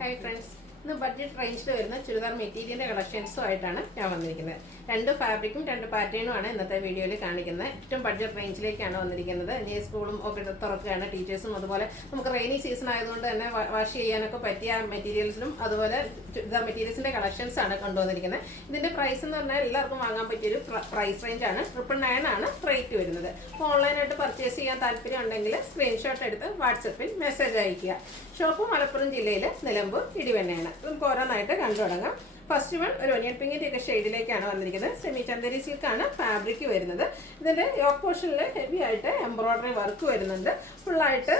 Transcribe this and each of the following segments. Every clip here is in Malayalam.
ഹായ് ഫ്രണ്ട്സ്, ഇന്ന് ബഡ്ജറ്റ് റേഞ്ചിൽ വരുന്ന ചുരിദാർ മെറ്റീരിയലിൻ്റെ കളക്ഷൻസുമായിട്ടാണ് ഞാൻ വന്നിരിക്കുന്നത്. രണ്ട് ഫാബ്രിക്കും രണ്ട് പാറ്റേണുമാണ് ഇന്നത്തെ വീഡിയോയിൽ കാണിക്കുന്നത്. ഏറ്റവും ബഡ്ജറ്റ് റേഞ്ചിലേക്കാണ് വന്നിരിക്കുന്നത്. ഇനി സ്കൂളും ഒക്കെ തുറക്കുകയാണ്, ടീച്ചേഴ്സും അതുപോലെ നമുക്ക് റെയിനി സീസൺ ആയതുകൊണ്ട് തന്നെ വാഷ് ചെയ്യാനൊക്കെ പറ്റിയ മെറ്റീരിയൽസിനും അതുപോലെ ചുരിദാർ മെറ്റീരിയൽസിൻ്റെ കളക്ഷൻസാണ് കൊണ്ടുവന്നിരിക്കുന്നത്. ഇതിൻ്റെ പ്രൈസ് എന്ന് പറഞ്ഞാൽ എല്ലാവർക്കും വാങ്ങാൻ പറ്റിയൊരു പ്രൈസ് റേഞ്ചാണ്. 999 ആണ് റേറ്റ് വരുന്നത്. അപ്പോൾ ഓൺലൈനായിട്ട് പർച്ചേസ് ചെയ്യാൻ താല്പര്യം ഉണ്ടെങ്കിൽ സ്ക്രീൻഷോട്ട് എടുത്ത് വാട്സപ്പിൽ മെസ്സേജ് അയയ്ക്കുക. ഷോപ്പ് മലപ്പുറം ജില്ലയിൽ നിലമ്പൂർ ഇടിവണ്ണയാണ്. നമുക്ക് ഓരോന്നായിട്ട് കണ്ടു തുടങ്ങാം. ഫസ്റ്റ് വൺ ഒരു ഒനിയൻ പിങ്കിൻ്റെ ഒക്കെ ഷെയ്ഡിലേക്കാണ് വന്നിരിക്കുന്നത്. സെമി ചന്ദേരി സിൽക്കാണ് ഫാബ്രിക് വരുന്നത്. ഇതിൻ്റെ യോക്ക് പോർഷനിൽ ഹെവി ആയിട്ട് എംബ്രോയ്ഡറി വർക്ക് വരുന്നുണ്ട്. ഫുള്ളായിട്ട്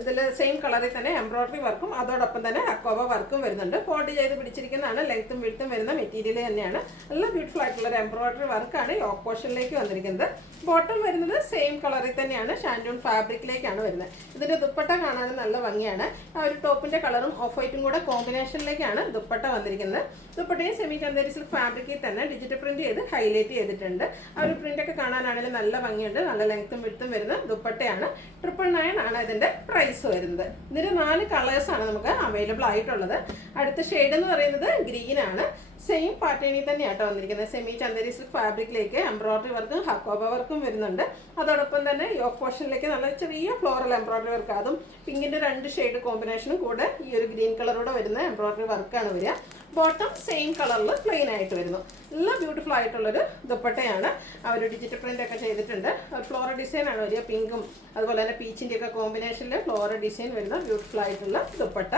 ഇതിൽ സെയിം കളറിൽ തന്നെ എംബ്രോയ്ഡറി വർക്കും അതോടൊപ്പം തന്നെ അക്കോബ വർക്കും വരുന്നുണ്ട്. ഫോൾഡ് ചെയ്ത് പിടിച്ചിരിക്കുന്നതാണ്. ലെങ്ത്തും വിഡ്ത്തും വരുന്ന മെറ്റീരിയൽ തന്നെയാണ്. നല്ല ബ്യൂട്ടിഫുൾ ആയിട്ടുള്ള ഒരു എംബ്രോയ്ഡറി വർക്കാണ് യോക്ക് പോർഷനിലേക്ക് വന്നിരിക്കുന്നത്. ബോട്ടം വരുന്നത് സെയിം കളറിൽ തന്നെയാണ്, ഷാൻഡൂൺ ഫാബ്രിക്കിലേക്കാണ് വരുന്നത്. ഇതിൻ്റെ ദുപ്പട്ട കാണാൻ നല്ല ഭംഗിയാണ്. ആ ഒരു ടോപ്പിൻ്റെ കളറും ഓഫ് വൈറ്റും കൂടെ കോമ്പിനേഷനിലേക്കാണ് ദുപ്പട്ട വന്നിരിക്കുന്നത്. ദുപ്പട്ടയും സെമി ചന്ദേരി സിൽക്ക് ഫാബ്രിക്കിൽ തന്നെ ഡിജിറ്റൽ പ്രിന്റ് ചെയ്ത് ഹൈലൈറ്റ് ചെയ്തിട്ടുണ്ട്. ആ ഒരു പ്രിൻ്റൊക്കെ കാണാനാണെങ്കിലും നല്ല ഭംഗിയുണ്ട്. നല്ല ലെങ്ത്തും വിഡ്ത്തും വരുന്ന ദുപ്പട്ടയാണ്. 999 ആണ് ഇതിൻ്റെ പ്രൈസ് വരുന്നത്. ഇതിൻ്റെ 4 കളേഴ്സാണ് നമുക്ക് അവൈലബിൾ ആയിട്ടുള്ളത്. അടുത്ത ഷെയ്ഡ് എന്ന് പറയുന്നത് ഗ്രീനാണ്. സെയിം പാറ്റേണിൽ തന്നെയാട്ടോ വന്നിരിക്കുന്നത്. സെമി ചന്ദേരി സിൽക്ക് ഫാബ്രിക്കിലേക്ക് എംബ്രോയ്ഡറി വർക്കും ഹക്കോബ വർക്കും വരുന്നുണ്ട്. അതോടൊപ്പം തന്നെ യോക്ക് പോർഷനിലേക്ക് നല്ല ചെറിയ ഫ്ലോറൽ എംബ്രോയ്ഡറി വർക്ക്, അതും പിങ്കിൻ്റെ 2 ഷെയ്ഡ് കോമ്പിനേഷനും കൂടെ ഈ ഒരു ഗ്രീൻ കളറോടെ വരുന്ന എംബ്രോയ്ഡറി വർക്കാണ് വരിക. ബോട്ടം സെയിം കളറിൽ പ്ലെയിൻ ആയിട്ട് വരുന്നു. നല്ല ബ്യൂട്ടിഫുൾ ആയിട്ടുള്ളൊരു ദുപ്പട്ടയാണ്. ആ ഒരു ഡിജിറ്റൽ പ്രിൻ്റ് ഒക്കെ ചെയ്തിട്ടുണ്ട്. ഫ്ലോറൽ ഡിസൈനാണ് വരിക. പിങ്കും അതുപോലെ തന്നെ പീച്ചിൻ്റെ ഒക്കെ കോമ്പിനേഷനിൽ ഫ്ലോറൽ ഡിസൈൻ വരുന്ന ബ്യൂട്ടിഫുൾ ആയിട്ടുള്ള ദുപ്പട്ട.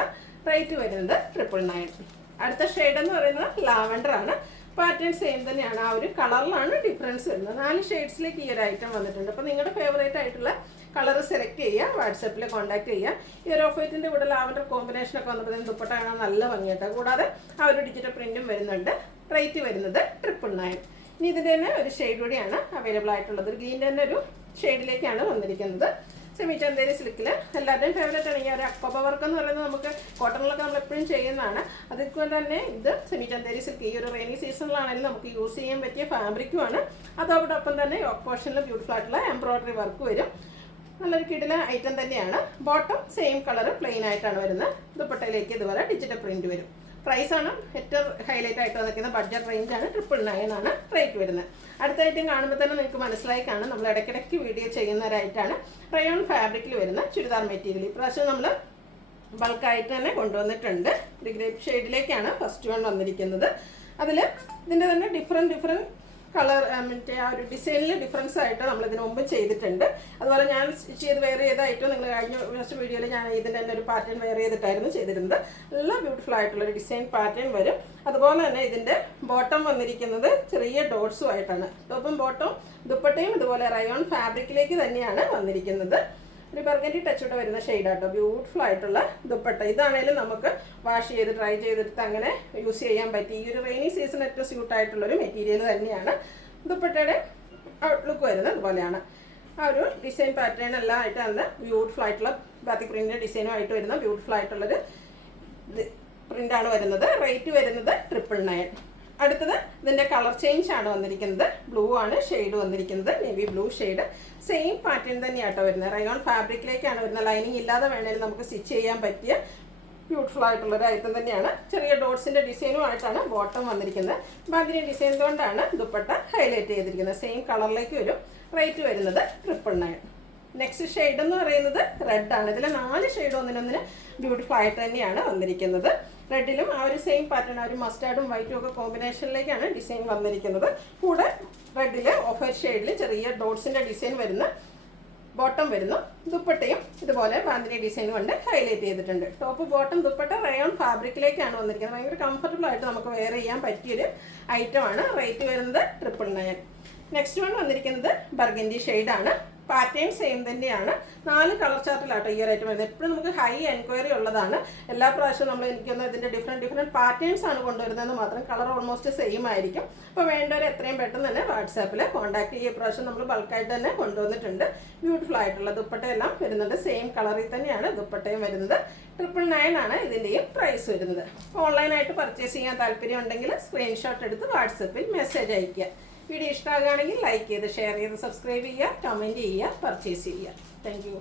റേറ്റ് വരുന്നത് 999. അടുത്ത ഷെയ്ഡ് എന്ന് പറയുന്നത് ലാവൻഡർ ആണ്. പാറ്റേൺ സെയിം തന്നെയാണ്. ആ ഒരു കളറിലാണ് ഡിഫറൻസ് വരുന്നത്. 4 ഷെയ്ഡ്സിലേക്ക് ഈ ഒരു ഐറ്റം വന്നിട്ടുണ്ട്. അപ്പോൾ നിങ്ങളുടെ ഫേവറേറ്റ് ആയിട്ടുള്ള കളർ സെലക്ട് ചെയ്യുക, വാട്സപ്പിൽ കോൺടാക്ട് ചെയ്യുക. ഈ ഒരു ഓഫ് വൈറ്റിൻ്റെ കൂടെ ലാവൻഡർ കോമ്പിനേഷനൊക്കെ വന്നപ്പോൾ ദുപ്പട്ട കാണാൻ നല്ല ഭംഗിയായിട്ട്. കൂടാതെ ആ ഒരു ഡിജിറ്റൽ പ്രിൻറ്റും വരുന്നുണ്ട്. റേറ്റ് വരുന്നത് 999. ഇനി ഇതിൻ്റെ തന്നെ ഒരു ഷെയ്ഡ് കൂടിയാണ് അവൈലബിൾ ആയിട്ടുള്ളത്. ഒരു ഗ്രീൻ്റെ തന്നെ ഒരു ഷെയ്ഡിലേക്കാണ് വന്നിരിക്കുന്നത്. സെമി ചന്ദേരി സിൽക്കിൽ എല്ലാവരുടെയും ഫേവറേറ്റ് ആണ്. ഈ ഒരു അക്കോബ വർക്ക് എന്ന് പറയുന്നത് നമുക്ക് കോട്ടണിലൊക്കെ നമ്മൾ എപ്പോഴും ചെയ്യുന്നതാണ്. അതുപോലെ തന്നെ ഇത് സെമി ചന്ദേരി സിൽക്ക് ഈ ഒരു റെയിനി സീസണിലാണെങ്കിലും നമുക്ക് യൂസ് ചെയ്യാൻ പറ്റിയ ഫാബ്രിക്കുമാണ്. അതോടൊപ്പം തന്നെ യോക്ക് പോർഷനിൽ ബ്യൂട്ടിഫുൾ ആയിട്ടുള്ള എംബ്രോയ്ഡറി വർക്ക് വരും. നല്ലൊരു കിടില ഐറ്റം തന്നെയാണ്. ബോട്ടം സെയിം കളർ പ്ലെയിൻ ആയിട്ടാണ് വരുന്നത്. ദുപ്പട്ടയിലേക്ക് ഇതുപോലെ ഡിജിറ്റൽ പ്രിന്റ് വരും. പ്രൈസാണ് ഏറ്റവും ഹൈലൈറ്റ് ആയിട്ട് വന്നിരിക്കുന്ന ബഡ്ജറ്റ് റേഞ്ചാണ്. 999 ആണ് റേറ്റ് വരുന്നത്. അടുത്ത ഐറ്റം കാണുമ്പോൾ തന്നെ നിങ്ങൾക്ക് മനസ്സിലായി കാണും, നമ്മൾ ഇടയ്ക്കിടയ്ക്ക് വീഡിയോ ചെയ്യുന്നവരായിട്ടാണ്. റയോൺ ഫാബ്രിക്കിൽ വരുന്ന ചുരിദാർ മെറ്റീരിയൽ ഇപ്രാവശ്യം നമ്മൾ ബൾക്കായിട്ട് തന്നെ കൊണ്ടുവന്നിട്ടുണ്ട്. ഒരു ഗ്രേപ്പ് ഷെയ്ഡിലേക്കാണ് ഫസ്റ്റ് വൺ വന്നിരിക്കുന്നത്. അതിൽ ഇതിൻ്റെ തന്നെ ഡിഫറെൻറ്റ് കളർ മറ്റേ ആ ഒരു ഡിസൈനിൽ ഡിഫറൻസ് ആയിട്ട് നമ്മളിതിന് മുമ്പ് ചെയ്തിട്ടുണ്ട്. അതുപോലെ ഞാൻ സ്റ്റിച്ച് ചെയ്ത് വെയർ ചെയ്തായിട്ടും നിങ്ങൾ കഴിഞ്ഞ ഫസ്റ്റ് വീഡിയോയിൽ ഞാൻ ഇതിൻ്റെ തന്നെ ഒരു പാറ്റേൺ വെയർ ചെയ്തിട്ടായിരുന്നു ചെയ്തിരുന്നത്. നല്ല ബ്യൂട്ടിഫുൾ ആയിട്ടുള്ളൊരു ഡിസൈൻ പാറ്റേൺ വരും. അതുപോലെ തന്നെ ഇതിൻ്റെ ബോട്ടം വന്നിരിക്കുന്നത് ചെറിയ ഡോട്ട്സും ആയിട്ടാണ്. ടോപ്പും ബോട്ടവും ദുപ്പട്ടയും ഇതുപോലെ റയോൺ ഫാബ്രിക്കിലേക്ക് തന്നെയാണ് വന്നിരിക്കുന്നത്. ഒരു ബർഗൻഡി ടച്ചോടെ വരുന്ന ഷെയ്ഡാട്ടോ. ബ്യൂട്ടിഫുൾ ആയിട്ടുള്ള ദുപ്പട്ട. ഇതാണേലും നമുക്ക് വാഷ് ചെയ്ത് ഡ്രൈ ചെയ്തെടുത്ത് അങ്ങനെ യൂസ് ചെയ്യാൻ പറ്റി. ഈ ഒരു റെയിനി സീസൺ ഏറ്റവും സ്യൂട്ടായിട്ടുള്ളൊരു മെറ്റീരിയൽ തന്നെയാണ്. ദുപ്പട്ടയുടെ ഔട്ട്ലുക്ക് വരുന്നത് അതുപോലെയാണ്. ആ ഒരു ഡിസൈൻ പാറ്റേൺ എല്ലാം ആയിട്ട് നല്ല ബ്യൂട്ടിഫുൾ ആയിട്ടുള്ള ബാത്തിക് പ്രിൻ്റ് ഡിസൈനുമായിട്ട് വരുന്ന ബ്യൂട്ടിഫുൾ ആയിട്ടുള്ളൊരു പ്രിൻ്റാണ് വരുന്നത്. റേറ്റ് വരുന്നത് 999. അടുത്തത് ഇതിൻ്റെ കളർ ചേഞ്ച് ആണ് വന്നിരിക്കുന്നത്. ബ്ലൂ ആണ് ഷെയ്ഡ് വന്നിരിക്കുന്നത്, navy blue shade. Same pattern തന്നെയാട്ടോ വരുന്നത്. റയോൺ ഫാബ്രിക്കിലേക്കാണ് വരുന്നത്. ലൈനിങ് ഇല്ലാതെ വേണമെങ്കിൽ നമുക്ക് സ്റ്റിച്ച് ചെയ്യാൻ പറ്റിയ ബ്യൂട്ടിഫുൾ ആയിട്ടുള്ളൊരു ഐറ്റം തന്നെയാണ്. ചെറിയ ഡോട്ട്സിൻ്റെ ഡിസൈനുമായിട്ടാണ് ബോട്ടം വന്നിരിക്കുന്നത്. ബാന്തിനി ഡിസൈൻ കൊണ്ടാണ് ദുപ്പട്ട ഹൈലൈറ്റ് ചെയ്തിരിക്കുന്നത്. സെയിം കളറിലേക്ക് വരും. റേറ്റ് വരുന്നത് 999. നെക്സ്റ്റ് ഷെയ്ഡ് എന്ന് പറയുന്നത് റെഡ് ആണ്. ഇതിൽ 4 ഷെയ്ഡ് ഒന്നിനൊന്നിന് ബ്യൂട്ടിഫുൾ ആയിട്ട് തന്നെയാണ് വന്നിരിക്കുന്നത്. റെഡിലും ആ ഒരു സെയിം പാറ്റേൺ, ആ ഒരു മസ്റ്റാർഡും വൈറ്റും ഒക്കെ കോമ്പിനേഷനിലേക്കാണ് ഡിസൈൻ വന്നിരിക്കുന്നത്. കൂടെ റെഡിൽ ഓഫ് വൈറ്റ് ഷെയ്ഡിൽ ചെറിയ ഡോട്ട്സിൻ്റെ ഡിസൈൻ വരുന്ന ബോട്ടം വരുന്നു. ദുപ്പട്ടയും ഇതുപോലെ ബാന്തിനി ഡിസൈൻ കൊണ്ട് ഹൈലൈറ്റ് ചെയ്തിട്ടുണ്ട്. ടോപ്പ് ബോട്ടം ദുപ്പട്ട റയോൺ ഫാബ്രിക്കിലേക്കാണ് വന്നിരിക്കുന്നത്. ഭയങ്കര കംഫർട്ടബിൾ ആയിട്ട് നമുക്ക് വെയർ ചെയ്യാൻ പറ്റിയൊരു ഐറ്റമാണ്. റേറ്റ് വരുന്നത് 999. നെക്സ്റ്റ് വൺ വന്നിരിക്കുന്നത് ബർഗൻഡി ഷെയ്ഡാണ്. പാറ്റേൺ സെയിം തന്നെയാണ്. 4 കളർ ചാർട്ടിലാട്ടോ ഈ ഒരു ഐറ്റം വരുന്നത്. എപ്പോഴും നമുക്ക് ഹൈ എൻക്വയറി ഉള്ളതാണ്. എല്ലാ പ്രാവശ്യവും നമ്മൾ എനിക്കൊന്ന് ഇതിൻ്റെ ഡിഫറെൻറ്റ് പാറ്റേൺസ് ആണ് കൊണ്ടുവരുന്നതെന്ന് മാത്രം. കളർ ഓൾമോസ്റ്റ് സെയിം ആയിരിക്കും. അപ്പോൾ വേണ്ടവർ എത്രയും പെട്ടെന്ന് തന്നെ വാട്സാപ്പിൽ കോൺടാക്ട് ചെയ്യുക. പ്രാവശ്യം നമ്മൾ ബൾക്കായിട്ട് തന്നെ കൊണ്ടുവന്നിട്ടുണ്ട്. ബ്യൂട്ടിഫുൾ ആയിട്ടുള്ള ദുപ്പട്ടയെല്ലാം വരുന്നുണ്ട്. സെയിം കളറിൽ തന്നെയാണ് ദുപ്പട്ടയും വരുന്നത്. 999 ആണ് ഇതിൻ്റെയും പ്രൈസ് വരുന്നത്. ഓൺലൈനായിട്ട് പർച്ചേസ് ചെയ്യാൻ താല്പര്യം ഉണ്ടെങ്കിൽ സ്ക്രീൻഷോട്ട് എടുത്ത് വാട്സാപ്പിൽ മെസ്സേജ് അയയ്ക്കുക. വീഡിയോ ഇഷ്ടമാകുകയാണെങ്കിൽ ലൈക്ക് ചെയ്ത് ഷെയർ ചെയ്ത് സബ്സ്ക്രൈബ് ചെയ്യുക, കമൻറ്റ് ചെയ്യുക, പർച്ചേസ് ചെയ്യുക. Thank you.